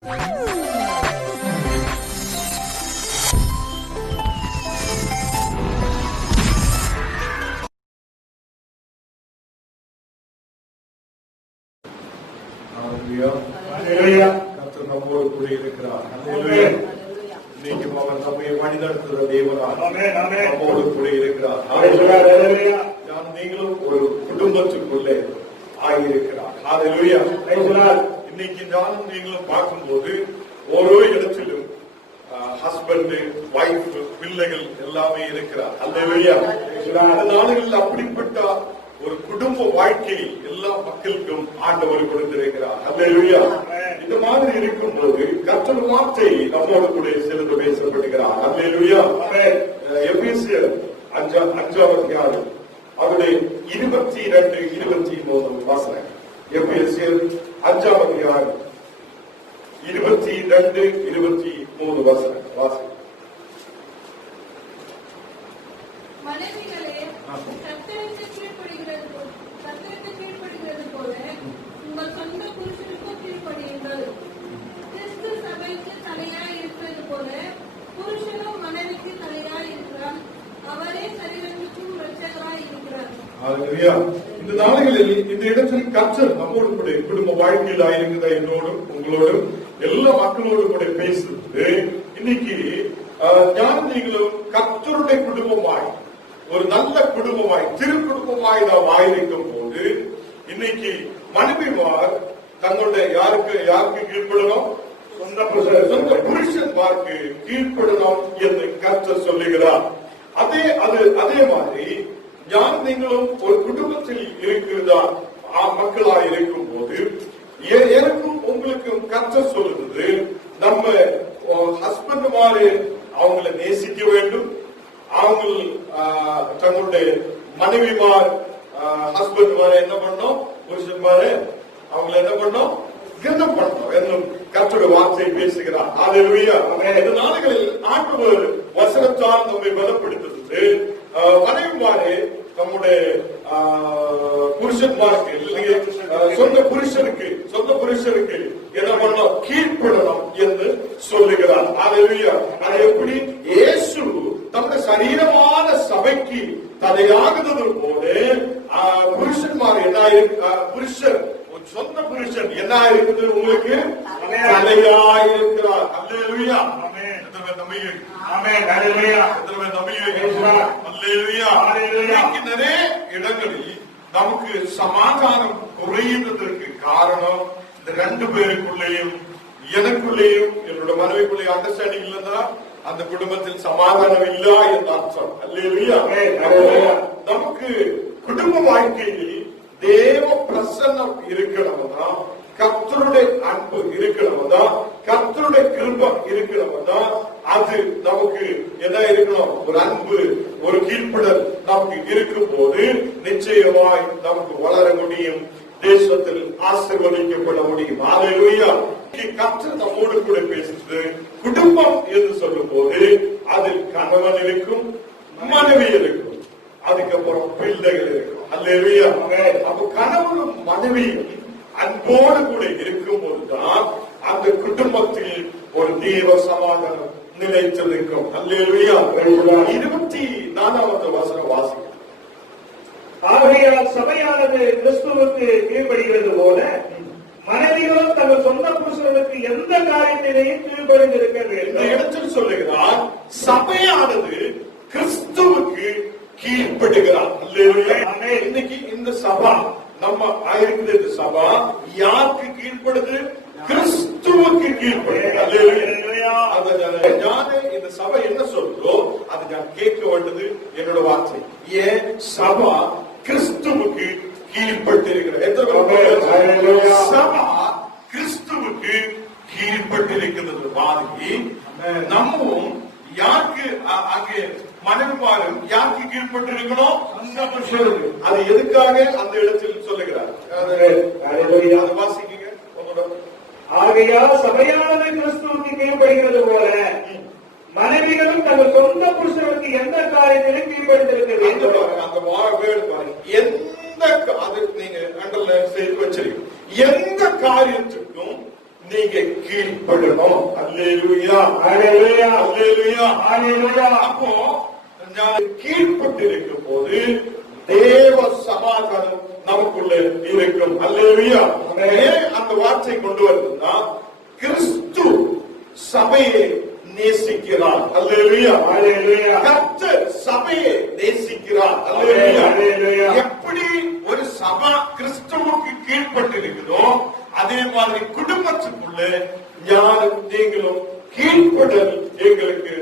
கர்த்தர் நம்மோடு கூட இருக்கிறார். இன்னைக்கு அவர் நம்மை வழிநடத்துகிற தேவனார் நம்மோடு கூட இருக்கிறார். நீங்களும் ஒரு குடும்பத்துக்குள்ளே ஆகியிருக்கிறார். இன்னைக்கு நானும் நீங்களும் பார்க்கும்போது ஓரோ இடத்திலும் ஹஸ்பண்ட், வைஃப், பிள்ளைகள் எல்லாமே இருக்கிறார். அந்த நாடுகளில் அப்படிப்பட்ட ஒரு குடும்ப வாழ்க்கையில் எல்லா மக்களுக்கும் ஆண்டவர் கொடுத்திருக்கிறார். அல்லேலூயா. இந்த மாதிரி இருக்கும்போது கர்த்தர் வார்த்தை நம்மோடு கூட சிலது பேசப்படுகிறார். அல்லேலூயா. எபேசியர் 5ஆம் அதிகாரம் அவருடைய 22, 23 வசனம். எபேசியர் 5ஆம் அதிகாரம் 22, 23 வசனம் வாசி. மனைவிகளே, கர்த்தருக்கு கீழ்ப்படிகிறது போல உங்கள் சொந்த புருஷனுக்கும் கீழ்ப்படியுங்கள். கிறிஸ்து சபைக்கு தலையாய் இருக்கிறது போல புருஷனும் மனைவிக்கு தலையாய் இருக்கிறார். அவரே சரீரத்துக்கும் இரட்சகராய் இருக்கிறார். இந்த நாடுகளில் இந்த இடத்தில் கர்த்தர் நம்மோடு கூட குடும்ப வாழ்க்கையில் ஆயிருக்குதா என்னோடும் உங்களோடும் எல்லா மக்களோடும் கூட பேசுறது. இன்னைக்கு ஞானிகளும் கர்த்தருடைய குடும்பமாய் ஒரு நல்ல குடும்பமாய் திரு குடும்பமாய் நாம் ஆயிருக்கும் போது இன்னைக்கு மனைவிமார் தங்களுடைய யாருக்கு கீழ்ப்படணும்? சொந்த புருஷன்மாருக்கு கீழ்ப்படணும் என்று கர்த்தர் சொல்லுகிறார். அதே மாதிரி ஞானிகளும் ஒரு குடும்பத்தில் இருக்கிறதா மக்களாய் இருக்கும் போது எனக்கும் உங்களுக்கும் கர்த்தர் சொல்லுறது, நம்ம ஹஸ்பண்ட் மாறு அவங்களை நேசிக்க வேண்டும். அவங்க தங்களுடைய மனைவிமார் ஹஸ்பண்ட் மாறு என்ன பண்ணணும், புருஷன் மாறு அவங்களை என்ன பண்ணணும், கனம் பண்ணணும் என்னும் கர்த்தருடைய வார்த்தையை பேசுகிறார். அல்லேலூயா. இந்த நாடுகளில் ஆண்டவர் வசனத்தால் நம்மை பலப்படுத்துறது. மனைவிமாறு நம்முடைய புருஷன்மாருக்கு சொந்த புருஷனுக்கு என்ன பண்ணணும், கீழ்ப்படணும் என்று சொல்லுகிறார். அல்லேலூயா. அது எப்படி? இயேசு தம்முடைய சரீரமான சபைக்கு தலையாகுவது போல புருஷன்மார் என்ன புருஷன் சொந்த புருஷன் என்ன இருக்குது, உங்களுக்கு தலையாயிருக்கிறார். அல்லேலூயா. நிறைய இடங்களில் நமக்கு சமாதானம் குறைந்ததற்கு காரணம் இந்த ரெண்டு பேருக்குள்ளேயும் எனக்குள்ளேயும் என்னோட மனைவிக்குள்ளேயும் அண்டர்ஸ்டாண்டிங் இல்லைன்னா அந்த குடும்பத்தில் சமாதானம் இல்லா என்ற அர்த்தம். அல்லேலூயா. நமக்கு குடும்ப வாழ்க்கையில் தேவ பிரசன்னம் இருக்கணும்னா, கர்த்தருடைய அன்பு இருக்கணும்னா, கர்த்தருடைய கிருபை இருக்கணும்னா அது நமக்கு என்ன இருக்கணும்? ஒரு அன்பு, ஒரு கீழ்ப்படல் நமக்கு இருக்கும் போது நிச்சயமாய் நமக்கு வளர முடியும், தேசத்தில் ஆசீர்வதிக்கப்பட முடியும். அல்லேலூயா. கர்த்தர் நம்மோடு கூட பேசுறது குடும்பம் என்று சொல்லும் போது அதில் கணவன் இருக்கும், மனைவி இருக்கும், அதுக்கப்புறம் பிள்ளைகள் இருக்கும். அல்லேலூயா. அப்ப கணவனும் மனைவியும் அன்போடு கூட இருக்கும் போதுதான் அந்த குடும்பத்தில் ஒரு தேவ சமாதானம் நிலைத்திருக்கும். அல்லேலூயா. 24வது வசனம் வாசிக்கும். ஆகையால் சபையானது கிறிஸ்துவுக்கு கீழ்ப்படுகிறது போல மனைவிகளும் தங்கள் சொந்த புருஷர்களுக்கு எந்த காரியத்திலேயும் கீழ்ப்படிந்திருக்க வேண்டும். இந்த இடத்தில் சொல்லுகிறார், சபையானது கிறிஸ்துவுக்கு கீழ்ப்படுகிறார். இன்னைக்கு இந்த சபா நம்ம ஆயிருக்கிற இந்த சபா யாருக்கு கீழ்ப்படுது? கிறிஸ்துவுக்கு கீழ்ப்படுது. இந்த சபை என்ன சொல்றோ அது நான் கேட்க வேண்டியது என்னோட வார்த்தை. ஏன் சபா கிறிஸ்துவுக்கு கீழ்பட்டிருக்கிறது? சபா கிறிஸ்துவுக்கு கீழ்பட்டிருக்கிறது மாதிரி நம்மும் யாருக்கு அங்கே மனைவிமாரும் யாருக்கு கீழ்பட்டு இருக்கணும்? அது எதுக்காக அந்த இடத்தில் சொல்லுகிறார்? அது வாசிக்கீங்க. ஆகையால் சபையானது கிறிஸ்துவுக்கு கீழ்ப்படுகிறது போல மனைவிகளும் தங்கள் சொந்த புருஷனுக்கு எந்த காரியத்திலும் கீழ்படுத்திருக்க வேண்டும். அந்த வேர்டு பாருங்க, எந்த அது நீங்க அண்டர்லைன் செய்து வச்சிருக்கீங்க. எந்த காரியத்துக்கும் நீங்க கீழ்ப்படணும். அல்லேலூயா, அல்லேலூயா, அல்லேலூயா, அல்லேலூயா. அப்போ நான் கீழ்ப்பட்டு இருக்கும் போது தேவ சமாதானம் நமக்குள்ள இருக்கும். அல்லேலூயா. ஏன் அந்த வார்த்தை கொண்டு வருதுன்னா, கிறிஸ்து சபையை நேசிக்கிறார். அல்லேலூயா, அல்லேலூயா. கர்த்தர் சபையை நேசிக்கிறார். அல்லேலூயா. அல்லேலூயா. எப்படி ஒரு சபை கிறிஸ்துவுக்கு கீழ்ப்பட்டு இருக்குதோ அதே மாதிரி குடும்பத்துக்குள்ள ஞானம் நீங்களும் கீழ்ப்படல் எங்களுக்கு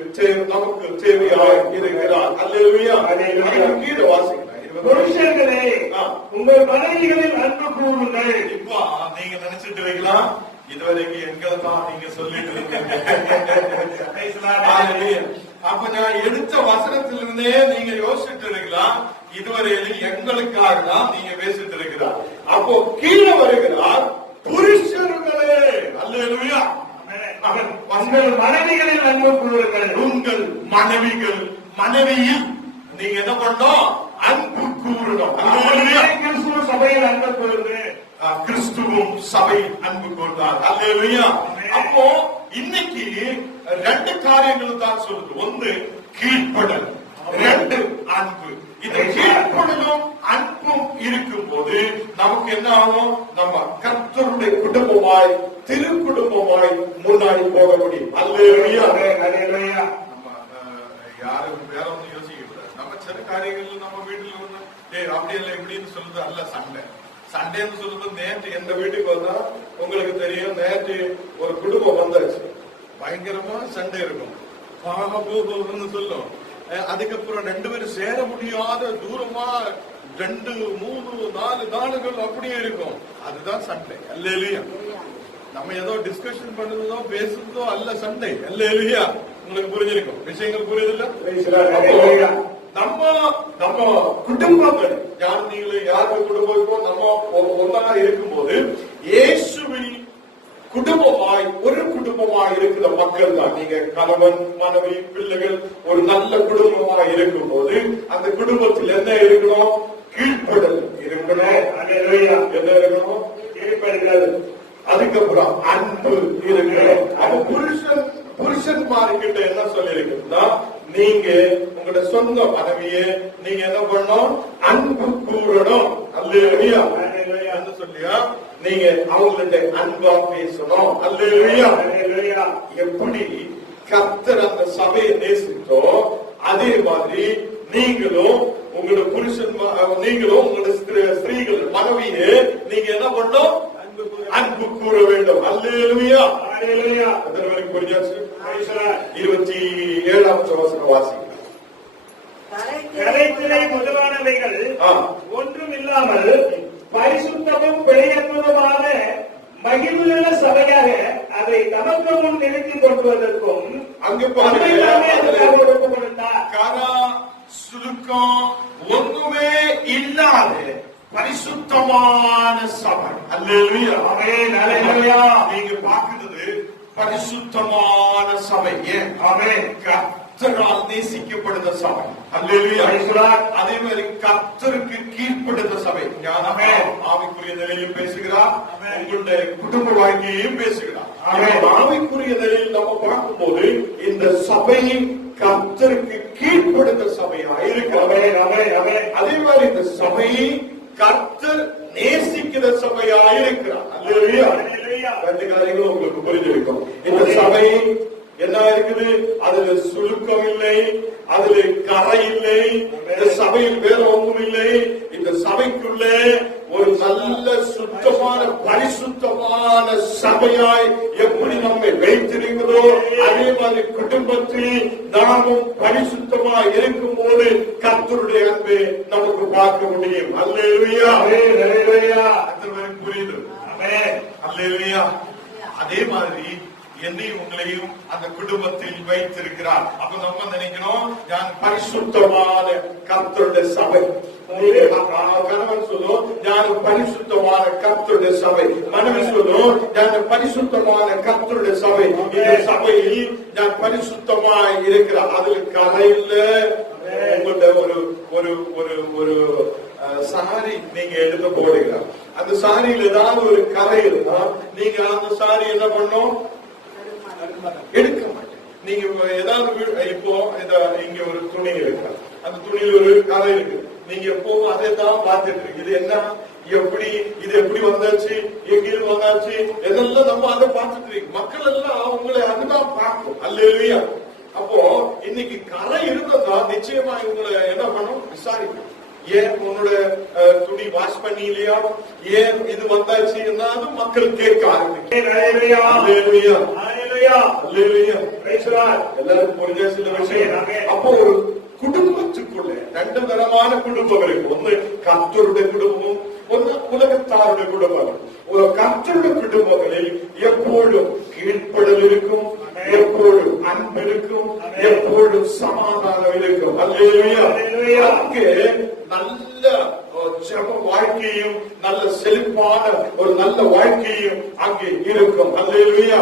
நமக்கு தேவையாக இருக்கிறார். அல்லேலூயா. கீழே வாசிக்கலாம். புருஷர்களே, உங்கள் மனைவிகளில் அன்பு கூறுங்கள். இப்போ நீங்க நினைச்சிட்டு இருக்கலாம், இதுவரைக்கும் எங்களை தான் நீங்க சொல்லிட்டு இருக்கீங்க. அப்ப நான் எடுத்த வசனத்திலிருந்தே நீங்க யோசிச்சுட்டு இருக்கலாம், இதுவரையிலும் எங்களுக்காக தான் நீங்க பேசிட்டு இருக்கிறார். அப்போ கீழே வருகிறார், புருஷர்களே. அல்லேலூயா. உங்கள் மனைவிகளில் அன்பு கூறுங்கள். உங்கள் மனைவிகள், மனைவியில் நீங்க என்ன பண்ணோம்? அன்பு கூறணும். அல்லேலூயா. கிறிஸ்துவ சபையில் அன்பு கூறுங்கள். கிறிஸ்துவும் சபை அன்பு கூர்ந்தார். அல்லேலூயா. அப்போ இன்னைக்கு ரெண்டு காரியங்கள் தான் சொல்லுது. ஒன்று கீழ்ப்படல், ரெண்டு அன்பு. இந்த கீழ்ப்படலும் அன்பும் இருக்கும் போது நமக்கு என்ன ஆகும்? நம்ம கர்த்தருடைய குடும்பமாய், திரு குடும்பமாய் முன்னாடி போக முடியும். அல்லேலூயா, அல்லேலூயா. நம்ம யாரும் வேற ஒன்றும் யோசிக்க கூடாது. நம்ம சில காரியங்கள் நம்ம வீட்டுல ஒண்ணு அப்படி இல்லை இப்படின்னு சொல்லுது அல்ல. சண்டேன்னு சொல்லும்போது நேற்று எந்த வீட்டுக்கு வந்தா உங்களுக்கு தெரியும், நேற்று ஒரு குடும்பம் வந்தாச்சு, பயங்கரமா சண்டை இருக்கும், பாகபோகம்னு சொல்லும். அதுக்கப்புறம் ரெண்டு பேரும் சேர முடியாத தூரமா 2, 3, 4 நாளுகள் அப்படியே இருக்கும். அதுதான் சண்டை. அல்லேலூயா. நம்ம ஏதோ டிஸ்கஷன் பண்ணுறதோ பேசுறதோ அல்ல சண்டை. அல்லேலூயா. உங்களுக்கு புரிஞ்சிருக்கும், விஷயங்கள் புரியுதுல்ல? நம்ம குடும்பங்கள் யார், நீங்களும் யாருக்கு குடும்பம் நம்ம ஒன்றா இருக்கும்போது இயேசுவின் குடும்பமாய், ஒரு குடும்பமாய் இருக்கிற மக்கள் தான் நீங்க. கணவன், மனைவி, பிள்ளைகள் ஒரு நல்ல குடும்பமாய் இருக்கும் போது அந்த குடும்பத்தில் என்ன இருக்கணும்? கீழ்ப்படல் இருக்கணும். என்ன இருக்கணும்? கீழ்ப்படுகிறது. அதுக்கப்புறம் அன்பு இருக்கணும். அப்ப புருஷன்மார்கிட்ட என்ன சொல்லி இருக்குன்னா, நீங்க உங்களோட சொந்த மனைவியை நீங்க என்ன பண்ணணும்? அன்பு கூறணும். அல்லேலூயா. என்ன சொல்லியா? நீங்க அவங்கள்ட்ட அன்பா பேசணும். அல்லேலூயா. எப்படி கர்த்தர் அந்த சபையை நேசித்தோ அதே மாதிரி நீங்களும் உங்களோட புருஷன், நீங்களும் உங்களோட ஸ்திரீகள் மனைவியை நீங்க என்ன பண்ணணும்? அன்பு கூற வேண்டும். அல்லேலூயா. எத்தனை பேருக்கு புரிஞ்சாச்சு? 27ஆம் வசனம் வாசிங்க. கரைத்திரை முதலானவைகள் ஒன்றும் இல்லாமல் பரிசுத்தமும் பிழையற்றதுமான மகிழ்வுள்ள சபையாக அதை தமக்கு முன் நிறுத்திக் கொள்வதற்கும் அங்கு கரா சுருக்கம் ஒன்றுமே இல்லாத பரிசுத்தமான சபை. அல்லேலூயா. அல்லேலூயா. நீங்க பார்க்கிறது பரிசுத்தமான சபை. ஏன்? கர்த்தரால் நேசிக்கப்படுத சபை. அல்லேலூயா. அதே மாதிரி கர்த்தருக்கு கீழ்ப்படுத்த சபை. ஞானமே ஆவிக்குரிய நிலையில் பேசுகிறார், உங்களுடைய குடும்ப வாழ்க்கையையும் பேசுகிறார். ஆவிக்குரிய நிலையில் நம்ம பார்க்கும்போது இந்த சபையை கர்த்தருக்கு கீழ்ப்படுத்த சபையா இருக்கிறார். அதே மாதிரி இந்த சபையை கர்த்தர் நேசிக்கிற சபையா இருக்கிறார். அல்லேலூயா. ரெண்டு காரியங்களும் உங்களுக்கு புரிஞ்சிருக்கும். இந்த சபை என்ன இருக்குது? அதுல சுருக்கம் இல்லை, அதுல கரை இல்லை, இந்த சபையில் வேற ஒன்றும் இல்லை. இந்த சபைக்குள்ளே ஒரு நல்ல சுத்தமான பரிசுத்தமான சபையாய் எப்படி நம்மை வைத்திருக்கிறதோ அதே மாதிரி குடும்பத்தில் நாமும் பரிசுத்தமாய் இருக்கும் போது கர்த்தருடைய அன்பை நமக்கு பார்க்க முடியும். அல்லேலூயா. புரியுது? அல்லேலூயா. அதே மாதிரி என்னையும் உங்களையும் அந்த குடும்பத்தில் வைத்திருக்கிறார். அப்ப நம்ம நினைக்கணும், நான் பரிசுத்தமான கர்த்தருடைய சபை. கணவன் சொல்லும், நான் பரிசுத்தமான கர்த்தருடைய சபை. மனைவி சொல்லும், நான் பரிசுத்தமான கர்த்தருடைய சபை. இந்த சபையில் நான் பரிசுத்தமாய் இருக்கிறார். அதில் கரையில் உங்கள்ட்ட ஒரு ஒரு ஒரு ஒரு சாரி நீங்க எடுத்து போடுகிறார். அந்த அந்த சாரியில் ஏதாவது ஒரு கரை இருந்தா நீங்க அந்த சாரி என்ன பண்ணும்? எடுக்க மாட்டேன். நீங்க ஏதாவது இப்போ இங்க ஒரு துணி இருக்கு, அந்த துணியில ஒரு கரை இருக்கு, நீங்க எப்பவும் அதை தான் பார்த்துட்டு இருக்கு. இது என்ன, எப்படி, இது எப்படி வந்தாச்சு, எங்கிருந்து வந்தாச்சு, இதெல்லாம் நம்ம அதை பார்த்துட்டு இருக்கு. மக்கள் எல்லாம் உங்களை அதுதான் பார்க்கும். அல்லேலூயா. அப்போ இன்னைக்கு கரை இருந்ததா நிச்சயமா இவங்களை என்ன பண்ணும்? விசாரிக்கும். ஏன் உன்னோட துணி வாஷ் பண்ணி இல்லையா, ஏன் இது வந்தாச்சு என்னது மக்கள் கேட்க ஆரம்பிக்கும். எல்லாரும் புரிஞ்ச சில விஷயம். அப்போ ஒரு குடும்பத்துக்குள்ள ரெண்டு தரமான குடும்பம் இருக்கு. ஒன்னு கர்த்தருடைய குடும்பம், ஒன்னு உலகத்தாருடைய குடும்பம். ஒரு கர்த்தருடைய குடும்பங்களில் எப்பொழுதும் கீழ்ப்படல் இருக்கும், எப்பொழுதும் அன்பு இருக்கும், எப்பொழுதும் சமாதானம் இருக்கும். அல்லேலூயா. அங்கே நல்ல ஜெப வாழ்க்கையும் நல்ல செழிப்பான ஒரு நல்ல வாழ்க்கையும் அங்கே இருக்கும். அல்லேலூயா.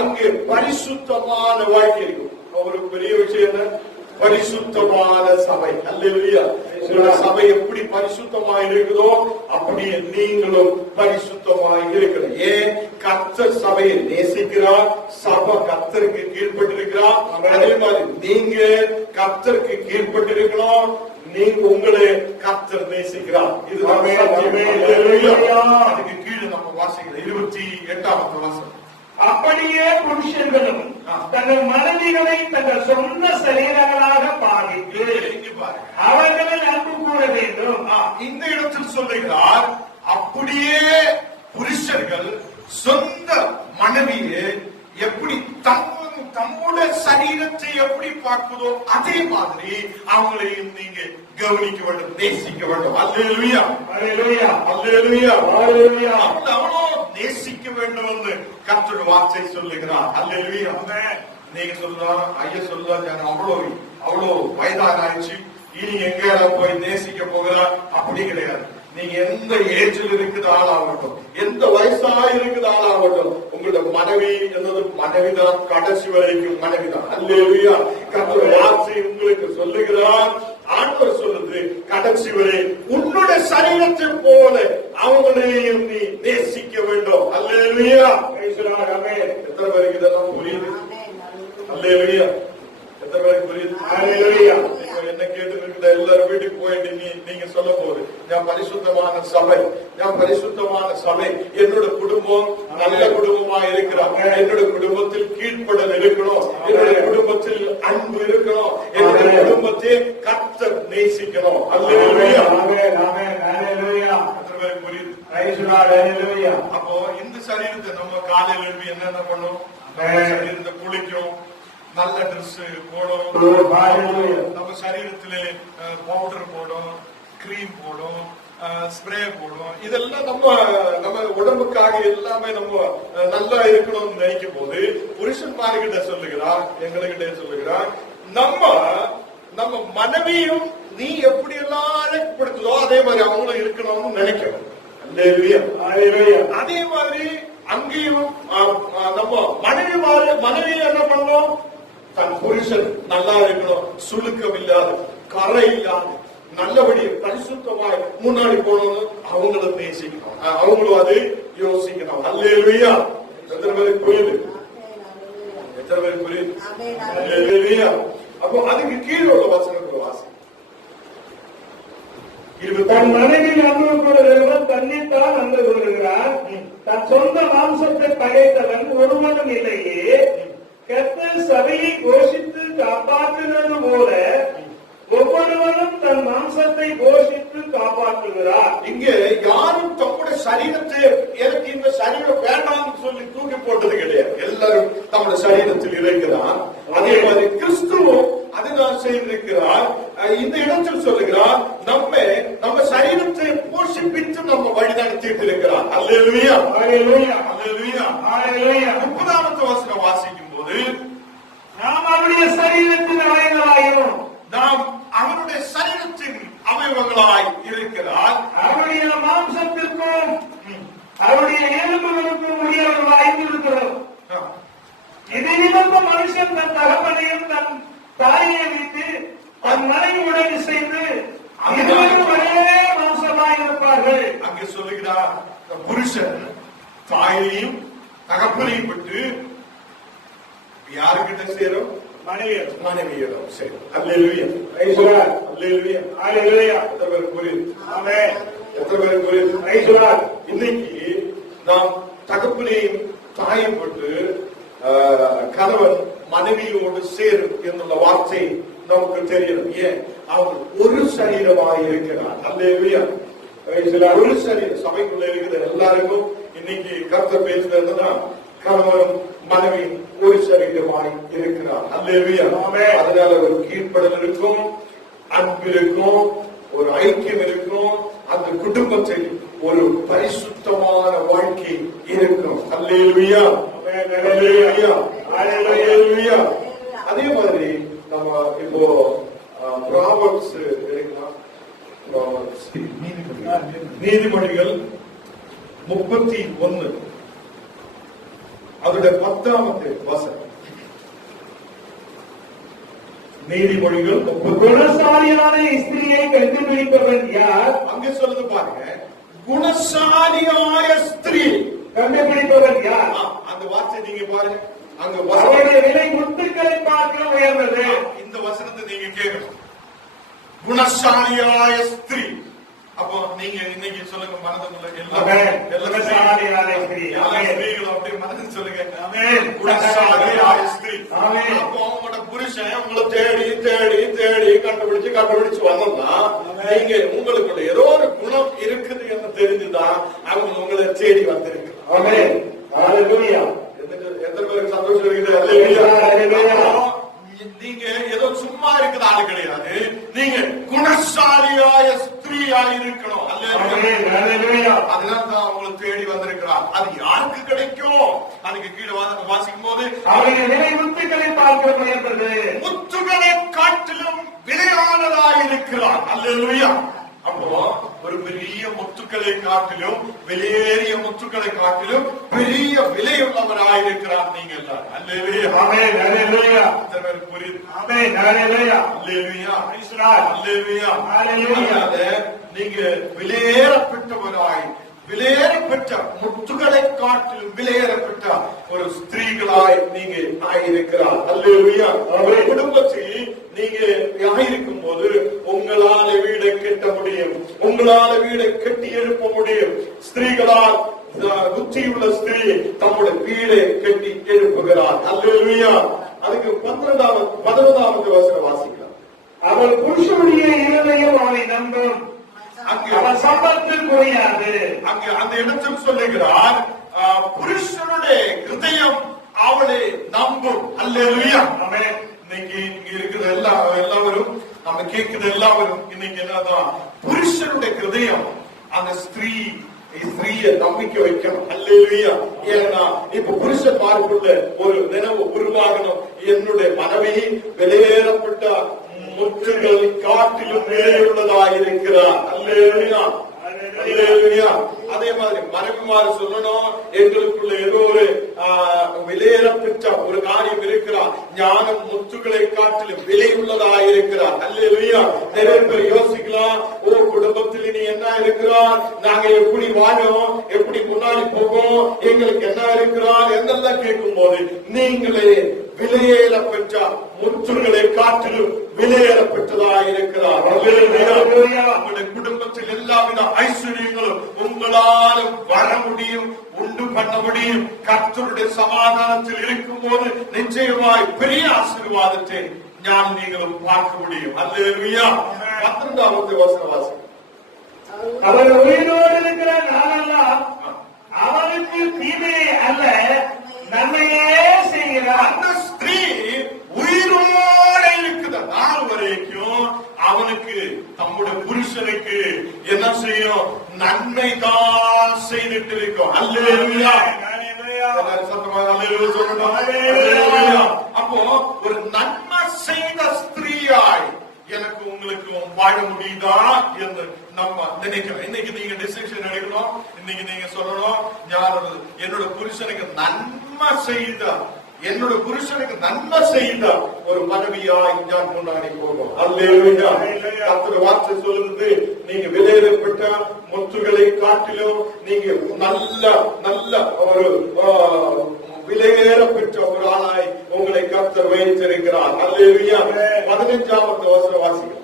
அங்கே பரிசுத்தமான வாழ்க்கை இருக்கும். ஒரு பெரிய விஷயம் என்ன? பரிசுத்தமான சபை. அல்லேலூயா. உங்களோட சபை எப்படி பரிசுத்தமாய் இருக்குதோ அப்படியே நீங்களும் பரிசுத்தமாய் இருக்கணும். ஏன்? கர்த்தர் சபையை நேசிக்கிறார், சபை கர்த்தருக்கு கீழ்பட்டிருக்கிறார். அதே மாதிரி நீங்க கர்த்தருக்கு கீழ்பட்டிருக்கணும், நீங்க உங்களை கர்த்தர் நேசிக்கிறார். இதுதான் அதுக்கு கீழே நம்ம வாசிக்கிறோம் 28வது வசனம். அப்படியே புருஷர்களும் தங்கள் மனைவிகளை தங்கள் சொந்த சரீரங்களாக பாவித்து அவர்களை அன்பு கூற வேண்டும். இந்த இடத்தில் சொல்லுகிறார், அப்படியே புருஷர்கள் சொந்த மனைவியை எப்படி தம்மோட சரீரத்தை எப்படி பார்க்குதோ அதே மாதிரி அவங்களையும் நீங்க கவனிக்க வேண்டும், நேசிக்க வேண்டும். அல்லேலூயா. அல்லேலூயா. அல்லேலூயா. அல்லேலூயா. அவனோ நேசிக்க வேண்டும் என்று கர்த்தருடைய வார்த்தை சொல்லுகிறார். அல்லேலூயா. நீங்க சொல்லுறாங்க, ஐயா சொல்லுறாங்க, அவ்வளவு வயதாக ஆயிடுச்சு, இனி எங்க போய் நேசிக்க போகிறா? அப்படி கிடையாது. நீங்க எந்த ஏஜில் இருக்குது ஆளாகட்டும், எந்த வயசா இருக்குது ஆளாகட்டும், உங்களோட மனைவி என்னது மனைவிதான், கடைசி வரைக்கும் மனைவிதான். அல்லேலூயா. கர்த்தருடைய வார்த்தை உங்களுக்கு சொல்லுகிறார். ஆண்டவர் சொல்லுது, கடைசி வரை உன்னுடைய சரீரத்தை போல அவங்களையும் நீ நேசிக்க வேண்டும். அல்லேலூயா. எத்தனை பேருக்கு இதெல்லாம் புரியுது? அல்லேலூயா. எத்தனை பேருக்கு புரியுது? அல்லேலூயா. என்ன கேட்டு இருக்கிற எல்லாரும் வீட்டுக்கு போயிட்டு நீங்க சொல்ல போகுது, நான் பரிசுத்தமான சபை, நான் பரிசுத்தமான சபை, என்னோட குடும்பம் நல்ல குடும்பமா இருக்கிறார், என்னோட குடும்பத்தில் கீழ்ப்படல் இருக்கணும், என்னுடைய குடும்பத்தில் அன்பு இருக்கணும், என்னுடைய குடும்பத்தை கர்த்தர் நேசிக்கணும். அல்லேலூயா. புரியுது? அப்போ இந்த சரீரத்தை நம்ம காலையில் எழுப்பி என்னென்ன பண்ணும்? சரீரத்தை குளிக்கும், நல்ல ட்ரெஸ் போடும், நம்ம சரீரத்திலே பவுடர் போடும், கிரீம் போடும், ஸ்ப்ரே போடும். இதெல்லாம் நம்ம உடம்புக்காக எல்லாமே நம்ம நல்லா இருக்கணும்னு நினைக்கும் போது புருஷன்மார்கிட்ட சொல்லுகிறார், எங்ககிட்ட சொல்லுகிறார், நம்ம மனைவியும் நீ எப்படி எல்லாம் அழைக்கப்படுத்ததோ அதே மாதிரி அவங்களும் இருக்கணும்னு நினைக்கணும். அதே மாதிரி அங்கேயும் நம்ம மனைவி என்ன பண்ணணும்? தன் புருஷன் நல்லா இருக்கணும், சுழுக்கம் இல்லாத, கரை இல்லாத, நல்லபடி பரிசுத்தமாய் முன்னாடி போகணும், அவங்களும் நேசிக்கணும், அவங்களும் அதை யோசிக்கணும். அல்லேலூயா. எத்தனை பேருக்கு புரியுது? எத்தனை பேருக்கு புரியுது? அல்லேலூயா. அப்போ அதுக்கு கீழே உள்ள வசனங்களை வாசி. தன் மனைவி அன்பு கூறுகிறவன் தன்னைத்தான் அன்பு கூறுகிறான், தன் சொந்த மாம்சத்தை பகைத்தவன் ஒருவனும் இல்லையே. கர்த்தர் சபையை கோஷித்து காப்பாற்றுகிறது போல ஒவ்வொருவரும் தன் மாம்சத்தை கோஷித்து காப்பாற்றுகிறார். இங்கே யாரும் தம்முடைய சரீரத்தை எனக்கு இந்த சரீரம் வேண்டாம்னு சொல்லி தூக்கி போட்டது கிடையாது. எல்லாரும் தம்முடைய சரீரத்தில் இருக்கிறார். அதே மாதிரி கிறிஸ்துவும் அதுதான் செய்திருக்கிறார். இந்த இடத்தில் சொல்லுகிறார், நம்ம சரீரத்தை போஷிப்பித்து நம்ம வழிநடத்திட்டு இருக்கிறார். அல்லேலூயா. அல்லேலூயா. அல்லேலூயா. அல்லேலூயா. 30வது வசனம் வாசிக்கும் போது, நாம் அவருடைய சரீரத்தின் அவயவங்களாயும், நாம் அவருடைய சரீரத்தின் அவயவங்களாய் இருக்கிறார். அவருடைய மாம்சத்திற்கும் அவருடைய எலும்புகளுக்கும் உரியவர்களாயும் இருக்கிறோம். இது நிமித்தம் மனுஷன் தன் தகப்பனையும் தன் தாயை வைத்து தன் மனைவியுடன் சேர்ந்து இருவரும் ஒரே மாம்சமாய் இருப்பார்கள். அங்கே சொல்லுகிறார், புருஷன் தாயையும் தகப்பனையும் விட்டு யாருக்கிட்ட சேரும்? மனைவியிடம் சேரும். அல்லேலூயா, அல்லேலூயா, அல்லேலூயா. எத்தனை பேருக்கு புரியுது? ஆமென். எத்தனை பேருக்கு புரியுது? இன்னைக்கு நாம் தகப்பனையும் தாயும் விட்டு கணவன் மனைவியோடு சேரும் എന്നുള്ള வார்த்தை நமக்கு தெரியும். ஏன்? அவங்க ஒரு சரீரமாக இருக்கிறார். அல்லேலூயா. ஒரு சரீரம் சபைக்குள்ள இருக்கிற எல்லாருக்கும் இன்னைக்கு கர்த்தர் பேசுறதுன்னா கணவனும் மனைவி ஒரு சரீரமாய் இருக்கிறார். அல்லேலூயா. அதனால ஒரு கீழ்ப்படல் இருக்கும், அன்பு இருக்கும், ஒரு ஐக்கியம் இருக்கும், அந்த குடும்பத்தில் ஒரு பரிசுத்தமான வாழ்க்கை இருக்கும். அல்லேலூயா, அல்லேலூயா, அல்லேலூயா. அதே மாதிரி நம்ம இப்போ ப்ராவர்ப்ஸ் இருக்குமா? நீதிமொழிகள் 31 அதோட 10வது வசனம். நீதிமொழிகள் 30. குணசாலியான ஸ்திரியை கண்டுபிடிப்பவன் யார்? அங்க சொல்லுது பாருங்க, குணசாலியாய ஸ்திரீ கண்டுபிடிப்பவன் யார்? அந்த வார்த்தை நீங்க பாருங்க. அங்க அவருடைய விலை முத்துக்களை பார்க்க உயர்ந்தது. இந்த வசனத்தை நீங்க கேட்கணும். குணசாலியாய ஸ்திரீ. அப்போ நீங்க இன்னைக்கு சொல்லுங்க, மனதுக்குள்ள எல்லாரும் ஸ்திரீகள் அப்படியே மனது சொல்லுங்க. குணசாலியாய ஸ்திரீ. அப்போ உங்களோட புருஷன் உங்களை தேடி தேடி தேடி கண்டுபிடிச்சு வந்தோம்னா நீங்க உங்களுக்குள்ள ஏதோ ஒரு குணம் இருக்குது என்று தெரிஞ்சுதான் அவங்க உங்களை தேடி வந்திருக்கு. எத்தனை பேருக்கு சந்தோஷம் இருக்குது? நீங்க ஏதோ சும்மா இருக்கிற ஆளு கிடையாது. நீங்க குணசாலியாய ஸ்திரீயா இருக்கணும். அதனால்தான் உங்களை தேடி வந்திருக்கிறார். அது யாருக்கு கிடைக்கும்? அதுக்கு கீழே வாசிக்கும் போது அவருடைய முத்துக்களை பார்க்க முயன்றது. முத்துக்களை காட்டிலும் விலையானதாயிருக்கிறார். அல்லேலூயா. அப்போ ஒரு பெரிய முத்துக்களை காட்டிலும் வெளியேறிய முத்துக்களை காட்டிலும் பெரிய விலையுள்ளவராயிருக்கிறார். நீங்க எல்லாரும் அல்லேலூயா. ஆமென். அல்லேலூயா. புரியுது? ஆமென். அல்லேலூயா. அல்லேலூயா. அல்லேலூயா. அல்லேலூயா. நீங்க விலையேறப்பட்டவராய், விலையேறப்பட்ட முத்துக்களை காட்டிலும் விலையேறப்பட்ட ஒரு ஸ்திரீகளாய் நீங்க ஆயிருக்கிறார். அல்லேலூயா. குடும்பத்தில் நீங்க ஆயிருக்கும் போது உங்களால வீடை கட்ட முடியும், உங்களால வீடை கட்டி எழுப்ப முடியும். ஸ்திரீகளால் புத்தியுள்ள ஸ்திரீ தம்முடைய வீடை கட்டி எழுப்புகிறார். அல்லேலூயா. அதுக்கு 11வது வசனம் வாசிக்கலாம். அவள் புருஷனுடைய இருதயம் அவனை நம்பும், அவன் சம்பத்து குறையாது. அங்கு அந்த இடத்தில் சொல்லுகிறார், புருஷனுடைய ஹிருதயம் அவளை நம்பும். அல்லேலூயா. இன்னைக்கு இங்க இருக்கிற எல்லாரும் நம்ம கேட்கிற எல்லாரும் இன்னைக்கு என்னதான் புருஷனுடைய ஹிருதயம் அந்த ஸ்திரீய நம்பிக்கை வைக்கணும். அல்லேலூயா. ஏன்னா இப்ப புருஷன் பார்க்குள்ள ஒரு நினைவு உருவாகணும். என்னுடைய மனைவி வெளியேறப்பட்ட முற்றுகள் காட்டிலும் விலையுள்ளதாயிருக்கிறார். அல்லேலூயா. அல்லேலூயா. அதே மாதிரி மனைவிமாறு சொல்லணும், எங்களுக்குள்ள ஏதோ ஒரு விலையேறப்பட்ட ஒரு காரியம் இருக்கிறார். ஞானம் முத்துக்களை காட்டிலும் விலையுள்ளதாயிருக்கிறார். அல்லேலூயா. நிறைய பேர் யோசிக்கலாம், ஓ குடும்பத்தில் நீ என்ன இருக்கிறார், நாங்க எப்படி வாழோம், எப்படி முன்னாடி போகும், எங்களுக்கு என்ன இருக்கிறார் என்னெல்லாம் கேட்கும் போது நீங்களே விலையேறப்பட்ட முற்றுகளை காட்டிலும் விலையேறப்பட்டதாயிருக்கிறார். உங்களுடைய குடும்பத்தில் எல்லாவித ஐஸ்வர்யங்களும் உங்களாலும் வர முடியும், உண்டு பண்ண முடியும். கர்த்தருடைய சமாதானத்தில் இருக்கும் போது நிச்சயமாய் பெரிய ஆசீர்வாதத்தை ஞான நீங்களும் பார்க்க முடியும். அல்லேலூயா. 12வது வசனம் வாசி. அவர் உயிரோடு இருக்கிற நாளெல்லாம் அவனுக்கு தீமையை அல்ல நன்மையே செய்கிறார். அந்த ஸ்திரீ உயிரோட இருக்கிற நாள் வரைக்கும் அவனுக்கு தம்முடைய புருஷனுக்கு என்ன செய்யும்? நன்மை தான் செய்துட்டு இருக்கும். அல்லேலூயா. அப்போ ஒரு நன்மை செய்த ஸ்திரீயாய் எனக்கு உங்களுக்கும் வாழ முடியுதா என்று நம்ம நினைக்கிறோம். இன்னைக்கு நீங்க டிசிஷன் எடுக்கணும். இன்னைக்கு நீங்க சொல்லணும், என்னோட புருஷனுக்கு நன்மை செய்த என்னோட புருஷனுக்கு நன்மை செய்த ஒரு மனைவியாய் நான் முன்னாடி போவோம். அல்லேலூயா. கர்த்தருடைய வார்த்தை சொல்லுது, நீங்க விலையேறப்பட்ட முத்துகளை காட்டிலும் நீங்க நல்ல நல்ல ஒரு விலையேறப்பட்ட ஒரு ஆளாய் உங்களை கர்த்தர் வைத்திருக்கிறார். அல்லேலூயா. 15வது வசனம் வாசிக்கிறோம்.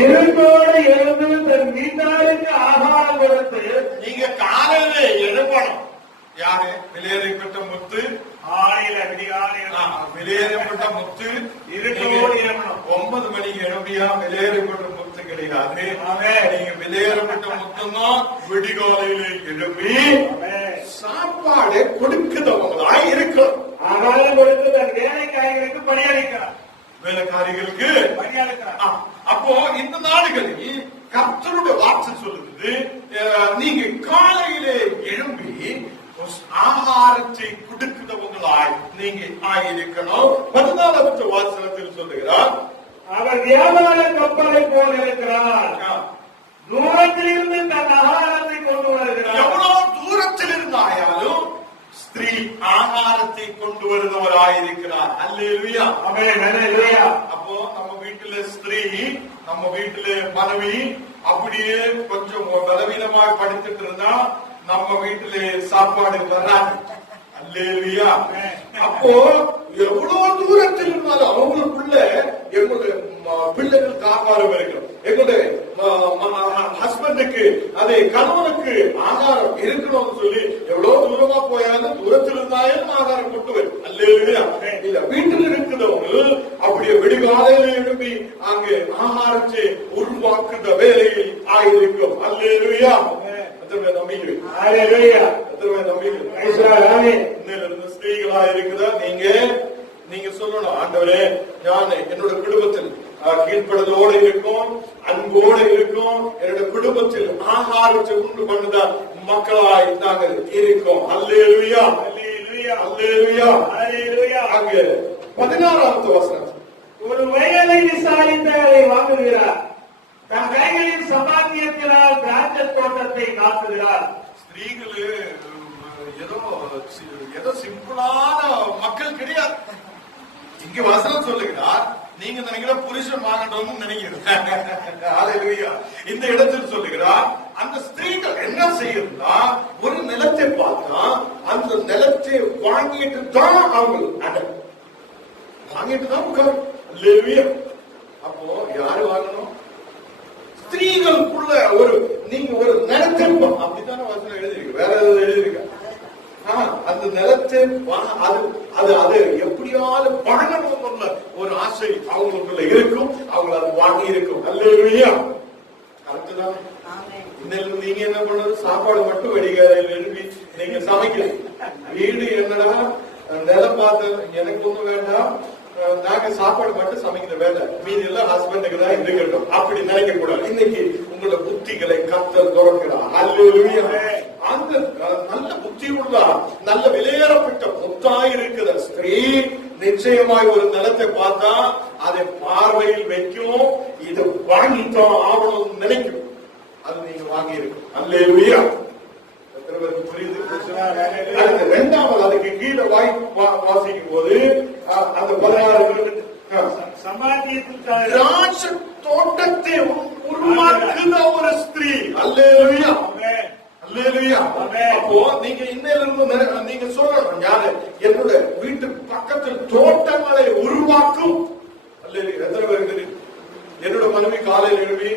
இருட்டோடு எழுந்து தன் வீட்டாருக்கு ஆகாரம் கொடுத்து. நீங்க காலையில எழுப்பணும். யாரு? விலையேறப்பட்ட முத்து. விலையேறப்பட்ட முத்து இருட்டோடு எழுப்பணும். 9 மணிக்கு எழுப்பியா விலையேறப்பட்ட முத்து கிடையாது. நீங்க விலையேறப்பட்ட முத்துன்னா விடிகாலையில எழுப்பி சாப்பாடு கொடுக்குதவங்களாய் இருக்கணும். ஆகாரம் கொடுத்து தன் வேலைக்காரர்களுக்கு பணியாளிக்கிறார். வேலைக்காரிகளுக்கு அப்போ இந்த நாடுகளில் கர்த்தருடைய வார்த்தை சொல்லுது, நீங்க காலையிலே எழும்பி ஆகாரத்தை கொடுக்கிறவங்களாய் நீங்க ஆயிருக்கணும். 14வது வாசகத்தில் சொல்லுகிறார், அவர் வியாபார கப்பலை போல இருக்கிறார். தூரத்திலிருந்து தன் ஆகாரத்தை கொண்டு வருகிறார். எவ்வளவு தூரத்தில் இருந்தாலும் ஸ்திரீ ஆகாரத்தை கொண்டு வருகிறவராயிருக்கிறார். அல்லேலூயா. அல்லேலூயா. அப்போ நம்ம வீட்டுல ஸ்திரீ, நம்ம வீட்டுல மனைவி அப்படியே கொஞ்சம் பலவீனமாக படுத்துட்டு இருந்தா நம்ம வீட்டுல சாப்பாடு வராது. அல்லேலூயா. அப்போ எவ்வளவு தூரத்தில் இருந்தாலும் அவங்களுக்குள்ள எங்களுடைய பிள்ளைகளுக்கு ஆகாரம் இருக்கணும். எங்களுடைய ஹஸ்பண்டுக்கு அதே கணவனுக்கு ஆகாரம் இருக்கணும்னு சொல்லி எவ்வளவு தூரமா போயாலும் தூரத்தில் இருந்தாலும் ஆகாரம் கொண்டு வரும். அல்லேலூயா. இல்ல வீட்டில் இருக்கிறவங்க அப்படியே விடிகாலையில எழுப்பி அங்கு ஆகாரத்தை உருவாக்குற வேலையில் ஆயிருக்கும். அல்லேலூயா. ஸ்திரீகளா இருக்குதா நீங்க சொல்லணும், ஆண்டவரே நான் என்னோட குடும்பத்தில் கீழ்ப்படுதோடு இருக்கும், அன்போடு இருக்கும், என்னோட குடும்பத்தில் ஆகாரத்தை உண்டு பண்ணுத மக்களாய் நாங்கள் இருக்கோம். அல்லேலூயா. அல்லேலூயா. அல்லேலூயா. அங்கு 16வது வசனம், ஒரு வயலை விசாரித்து அதை வாங்குகிறார், தன் கைகளின் சம்பாத்தியத்தினால் திராட்சை தோட்டத்தை காத்துகிறார். ஸ்திரீகள் ஏதோ சிம்பிளான மக்கள் கிடையாது. இங்க வசனம் சொல்லுகிறார், நீங்க நினைக்கிற புருஷன் வாங்கணும்னு நினைக்கிறீங்க. இந்த இடத்தில் சொல்லுகிறார், அந்த ஸ்திரீகள் என்ன செய்யறா, ஒரு நிலத்தை பார்த்தா அந்த நிலத்தை வாங்கிட்டு தான் அவங்க வாங்கிட்டு தான் உட்காரு. அப்போ யாரு வாங்கணும்? ஸ்திரீகளுக்குள்ள ஒரு நீங்க ஒரு நிலத்தை அப்படித்தான வசனம் எழுதிருக்கு, வேற ஏதாவது எழுதிருக்க? அந்த நிலத்தை அது எப்படியாலும் வாங்கணும் ஒரு ஆசை அவங்களுக்குள்ள இருக்கும். அவங்க அது வாங்கி இருக்கும். அல்லேலூயா. கரெக்டுதான். இன்னும் நீங்க என்ன பண்றது? சாப்பாடு மட்டும் வெடிகாலையில் எழுப்பி நீங்க சமைக்கணும். வீடு என்னடா நிலம் பார்த்து எனக்கு ஒண்ணு வேண்டாம், நாங்க சாப்பாடு மட்டும் சமைக்கிற வேலை, மீதி எல்லாம் ஹஸ்பண்டுக்கு தான் இருக்கட்டும் அப்படி நினைக்க கூடாது. இன்னைக்கு உங்களோட புத்திகளை கர்த்தர் துறக்கிறார். அல்லேலூயா. அந்த நல்ல புத்தி உள்ள நல்ல விலையேறப்பட்ட புத்தாயிருக்கிற ஸ்திரீ நிச்சயமாய் ஒரு நிலத்தை பார்த்தா அதை பார்வையில் வைக்கும், இது வாங்கித்தான் ஆகணும்னு நினைக்கும். அது நீங்க வாங்கி இருக்கும். அல்லேலூயா. புரியுது? இரண்டாவது அதுக்கு கீழே வாசிக்கும் போது அந்த 16 திராட்சை தோட்டத்தை உருவாக்குகிற ஒரு ஸ்திரீ. அல்லேலூயா. அல்லேலூயா. அப்போ நீங்க இன்னிலிருந்து நீங்க சொல்லணும், யாரு என்னோட வீட்டு பக்கத்தில் தோட்டங்களை உருவாக்கும். அல்லேலூயா. எத்தனை பேருக்கு என்னோட மனைவி காலையில் எழுப்பி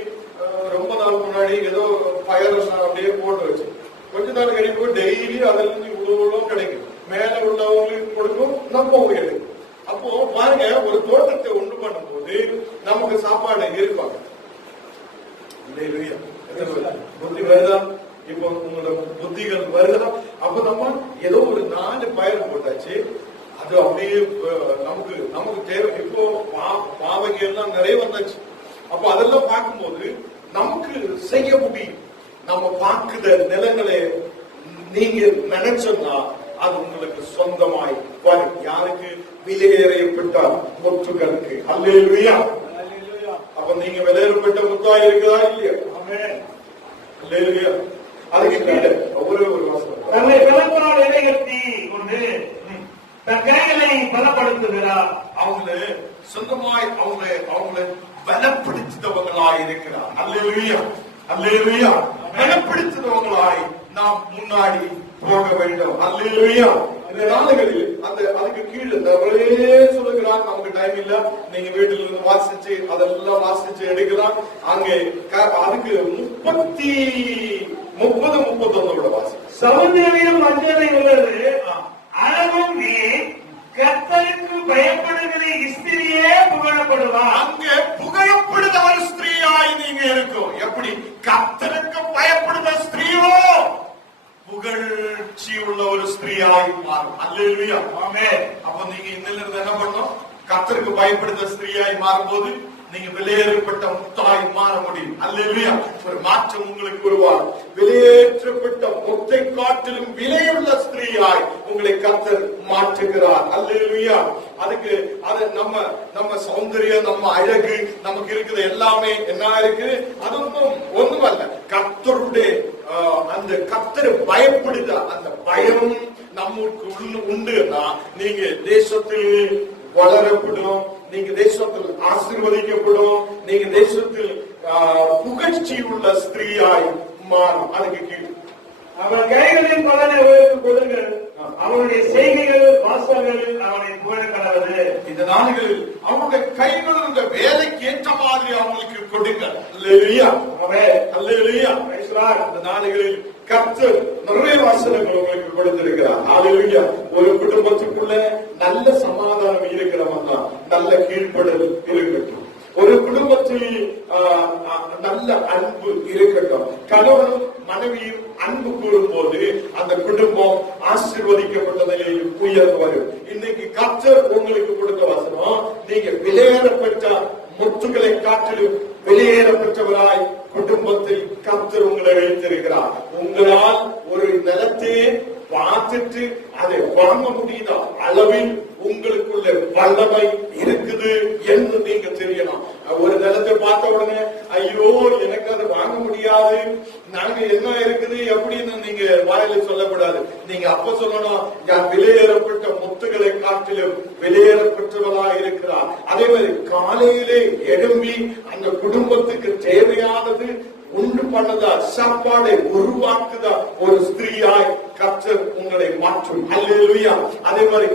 ரொம்ப நாள் முன்னாடி ஏதோ பயர் அப்படியே போட்டு வச்சு கொஞ்ச நாள் கிடைக்கும், டெய்லி அதுல இருந்து இவ்வளவு கிடைக்கும், மேல உள்ளவங்களுக்கு கொடுக்கும், நம்ம கிடைக்கும். அப்போ பாருங்க, ஒரு தோட்டத்தை உண்டு பண்ணும் போது நமக்கு சாப்பாடு இருப்பாங்க. புத்தி வருதா? இப்போ உங்களோட புத்திகள் வருதா? அப்ப நம்ம ஏதோ ஒரு 4 பயிர் போட்டாச்சு, அது அப்படியே நமக்கு தேவை. இப்போ பாவகை எல்லாம் நிறைய வந்தாச்சு. அப்ப அதெல்லாம் பார்க்கும்போது நமக்கு செய்ய முடியும். நம்ம பார்க்குற நிலங்களை நீங்க நினைச்சோம்னா அது உங்களுக்கு சொந்தமாய் வரும். யாருக்கு? விலையேறப்பட்ட முத்துகளுக்கு. அல்லேலூயா. அப்ப நீங்க விலையேறப்பட்ட முத்தா இருக்குதா இல்லையா? அல்லேலூயா. அதுக்கு கீழே ஒரே ஒரு வாசகம். தன்னை பலத்தால் இடைகட்டி கொண்டு தன் கைகளை பலப்படுத்துகிறார். அவங்கள சொந்தமாய் அவங்கள பலப்படுத்துறவங்களாய் இருக்கிறார். அல்லேலூயா, அல்லேலூயா. பலப்படுத்துறவங்களாய் நாம் முன்னாடி போக வேண்டும். அல்லேலூயா. இந்த நாளுகளில் அதுக்கு கீழே அவரே சொல்லுகிறார். நமக்கு டைம் இல்ல, நீங்க வீட்டில் இருந்து வாசிச்சு அதெல்லாம் வாசிச்சு எடுக்கலாம். அங்கே அதுக்கு 30-31 வாசி. சௌந்தரியம் மஞ்சளை உள்ளது, அழகும் நீ கர்த்தருக்கு பயப்படுகிற ஸ்திரியே புகழப்படுவார். அங்கே புகழப்படுத ஒரு ஸ்திரீயாய் நீங்க இருக்கும். எப்படி கர்த்தருக்கு பயப்படுத ஸ்திரீயோ புகழ்ச்சி உள்ள ஒரு ஸ்திரீயாய் மாறும். அல்லேலூயா, ஆமென். அப்ப நீங்க இன்னில இருந்து என்ன பண்ணணும்? கர்த்தருக்கு பயப்படுத ஸ்திரீயாய் மாறும்போது நீங்க வெளியேறப்பட்ட முத்தாய் மாற முடியும். அல்லேலூயா. ஒரு மாற்றம் உங்களுக்கு உருவாகும். வெளியேற்றப்பட்ட முத்தை காட்டிலும் விலையுள்ள ஸ்திரீயாய் உங்களை கர்த்தர் மாற்றுகிறார். அல்லேலூயா. அதுக்கு அது நம்ம சௌந்தரியம், நம்ம அழகு, நமக்கு இருக்குது எல்லாமே என்ன இருக்கு? அது ஒண்ணுமல்ல. கர்த்தருடைய அந்த கர்த்தரை பயப்படுத அந்த பயம் நமக்கு உண்டுன்னா நீங்க தேசத்தில் வளரப்படும், நீங்க தேசத்தில் ஆசீர்வதிக்கப்படும், நீங்க தேசத்தில் புகழ்ச்சி உள்ள ஸ்திரீயாய் மாறும். அதுக்கு கீழ் அவன் கைகளின் பலனை அவருக்கு கொடுங்கள், அவனுடைய செய்கைகள் வாசல்களில் அவனை புகழக்கடவது. இந்த நாடுகளில் அவனுடைய கைகள் இந்த வேலைக்கு ஏற்ற மாதிரி அவங்களுக்கு கொடுங்கள். அல்லேலூயா, ஆமென். அல்லேலூயா. இந்த நாடுகளில் கர்த்தர் நிறைய வாசனங்கள் உங்களுக்கு கொடுத்திருக்கிறார். அல்லேலூயா. ஒரு குடும்பத்துக்குள்ள நல்ல சமாதானம் இருக்கிறவங்க தான் நல்ல கீழ்ப்படல் இருக்கட்டும். ஒரு குடும்பத்தில் நல்ல அன்பு இருக்கட்டும். கணவனும் மனைவியும் அன்பு கூறும் போது அந்த குடும்பம் ஆசீர்வதிக்கப்பட்டதிலே உயர்ந்து வரும். இன்னைக்கு கர்த்தர் உங்களுக்கு கொடுத்த வசனம், நீங்க வெளியேறப்பட்ட முத்துக்களை காட்டிலும் வெளியேறப்பட்டவராய் குடும்பத்தில் கர்த்தர் உங்களை வைத்திருக்கிறார். உங்களால் ஒரு நிலத்தையே பார்த்துட்டு அதை வாங்க முடியாத அளவில் உங்களுக்குள்ள வல்லமை இருக்குது என்று நீங்க தெரியணும். ஒரு நிலத்தை பார்த்த உடனே ஐயோ எனக்கு அதை வாங்க முடியாது, நாங்க என்ன இருக்குது எப்படின்னு நீங்க வாயில சொல்லக்கூடாது. நீங்க அப்ப சொல்லணும், நான் வெளியேறப்பட்ட முத்துகளை காட்டிலும் வெளியேறப்பட்டவளா இருக்கிறார். அதே மாதிரி காலையிலே எழும்பி அந்த குடும்பத்துக்கு தேவையானது உண்டு பண்ணதா, சாப்பாடை உருவாக்குதா ஒரு ஸ்திரீயாய் கர்த்தர் உங்களை மாற்றும். அல்லேலூயா. அதே மாதிரி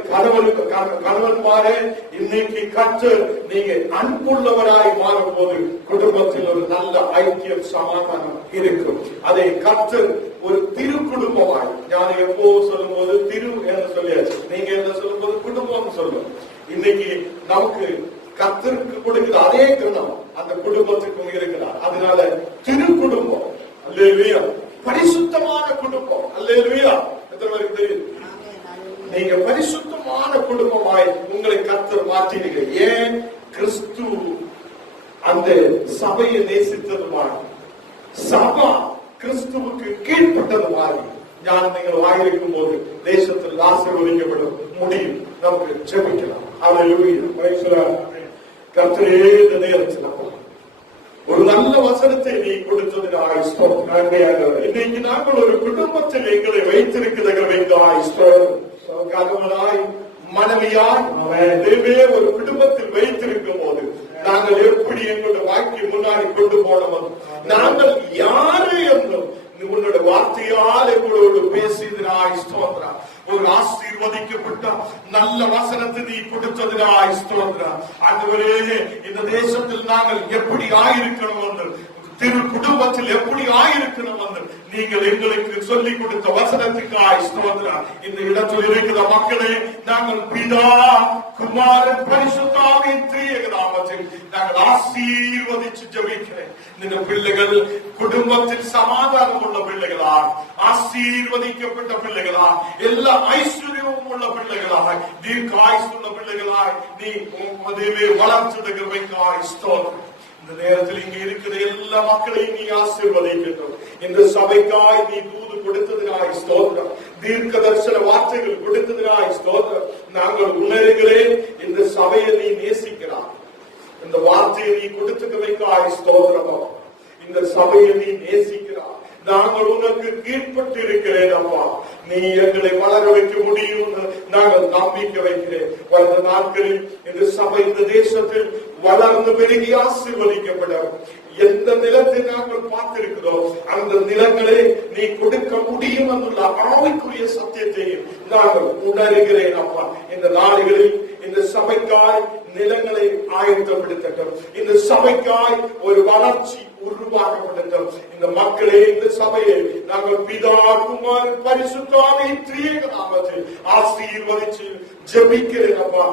கணவன்மாரே, இன்னைக்கு கர்த்தர் நீங்க அன்புள்ளவராய் மாறும் போது குடும்பத்தில் ஒரு நல்ல ஐக்கியம் சமாதானம் இருக்கும். அதை கர்த்தர் ஒரு திரு குடும்பமாய், நான் எப்போ சொல்லும் போது திரு என்று சொல்லியாச்சு, நீங்க என்ன சொல்லும் போது குடும்பம் சொல்லும். இன்னைக்கு நமக்கு கர்த்தருக்கு கொடுக்கிற அதே கணம் அந்த குடும்பத்துக்கும் இருக்கிறார். அதனால திரு குடும்பம். அல்லேலூயா. பரிசுத்தமான குடும்பம். அல்லேலூயா. எத்தனை பேருக்கு தெரியும்? நீங்க பரிசுத்தமான குடும்பமாய் உங்களை கர்த்தர் மாற்றினீங்க. ஏன்? கிறிஸ்து அந்த சபையை நேசித்தது மாதிரி, சபா கிறிஸ்துவுக்கு கீழ்பட்டது மாதிரி நீங்கள் வாயிருக்கும் போது தேசத்தில் ஆசீர்வதிக்கப்படும் முடியும். நமக்கு ஜெபிக்கலாம். அல்லேலூயா. கர்த்தரே இந்த நேரத்தில் ஒரு நல்ல வசனத்தை நீ கொடுத்ததுக்காக ஸ்தோத்திரம். இன்னைக்கு நாங்கள் ஒரு குடும்பத்தில் எங்களை வைத்திருக்கிறவர்களாய் கணவனாய் மனைவியாய் ஒரு குடும்பத்தில் வைத்திருக்கும் போது நாங்கள் எப்படி எங்களுடைய வாழ்க்கை முன்னாடி கொண்டு போனோம், நாங்கள் யாரு என்றும் உன்னோட வார்த்தையால் எங்களோடு பேசியதனாய் ஸ்தோத்திரம். ஒரு ஆசீர்வதிக்கப்பட்ட நல்ல வசனத்தை நீ கொடுத்ததனாய் ஸ்தோத்திரம். ஆண்டவரே, இந்த தேசத்தில் நாங்கள் எப்படி ஆயிருக்கணும் என்று, திரு குடும்பத்தில் எப்படி ஆயிருக்கணும் என்று நீங்கள் எங்களுக்கு சொல்லிக் கொடுத்த வசனத்துக்காய் ஸ்தோத்திரம். இந்த இடத்தில் இருக்கிற மக்களே, நாங்கள் பிதா குமாரன் பரிசுத்தாவின் திரியேக நாமத்தில் நாங்கள் ஆசீர்வதிச்சு ஜெபிக்கிறேன். இந்த பிள்ளைகள் குடும்பத்தில் சமாதானம் உள்ள பிள்ளைகளா, ஆசீர்வதிக்கப்பட்ட பிள்ளைகளா, எல்லா ஐஸ்வர்யமும் உள்ள பிள்ளைகளாய், தீர்க்க ஆயுசு உள்ள பிள்ளைகளாய் நீ அதுவே வளர்ச்சிடுகிறவைக்காய் ஸ்தோத்திரம். இந்த நேரத்தில் இங்க இருக்கிற எல்லா மக்களையும் நீ ஆசீர்வதிக்கட்டும். இந்த சபைக்காய் நீ தூது கொடுத்ததினாய் ஸ்தோத்திரம். தீர்க்க தரிசன வார்த்தைகள் கொடுத்ததினாய் ஸ்தோத்திரம். நாங்கள் உணர்கிறேன், இந்த சபையை நீ நேசிக்கிறாய், இந்த வார்த்தையை நீ கொடுத்துக்கிறவைக்காய் ஸ்தோத்திரமோ. இந்த சபையை நீ நேசிக்கிறாய், நாங்கள் உனக்கு கீழ்பட்டு இருக்கிறேன் அப்பா. நீ எங்களை வளர வைக்க முடியும் நாங்கள் நம்பிக்கை வைக்கிறேன். வளர்ந்த நாட்களில் இந்த சபை இந்த தேசத்தில் வளர்ந்து பெருகி ஆசீர்வதிக்கப்படும். எந்த நிலத்தை நாங்கள் பார்த்திருக்கிறோம் அந்த நிலங்களை நீ கொடுக்க முடியும் എന്നുള്ള ஆவிக்குரிய சத்தியத்தையும் நாங்கள் உணர்கிறேன் அப்பா. இந்த நாடுகளில் இந்த சபைக்காய் நிலங்களை ஆயத்தப்படுத்தட்டும். இந்த சபைக்காய் ஒரு வளர்ச்சி உருவாக்கப்படட்டும். இந்த மக்களே இந்த சபையை நாங்கள் பிதா குமாரன் பரிசுத்த ஆவியின் திரியேக நாமத்தில் ஆசீர்வதித்து ஜெபிக்கிறேன் அப்பா.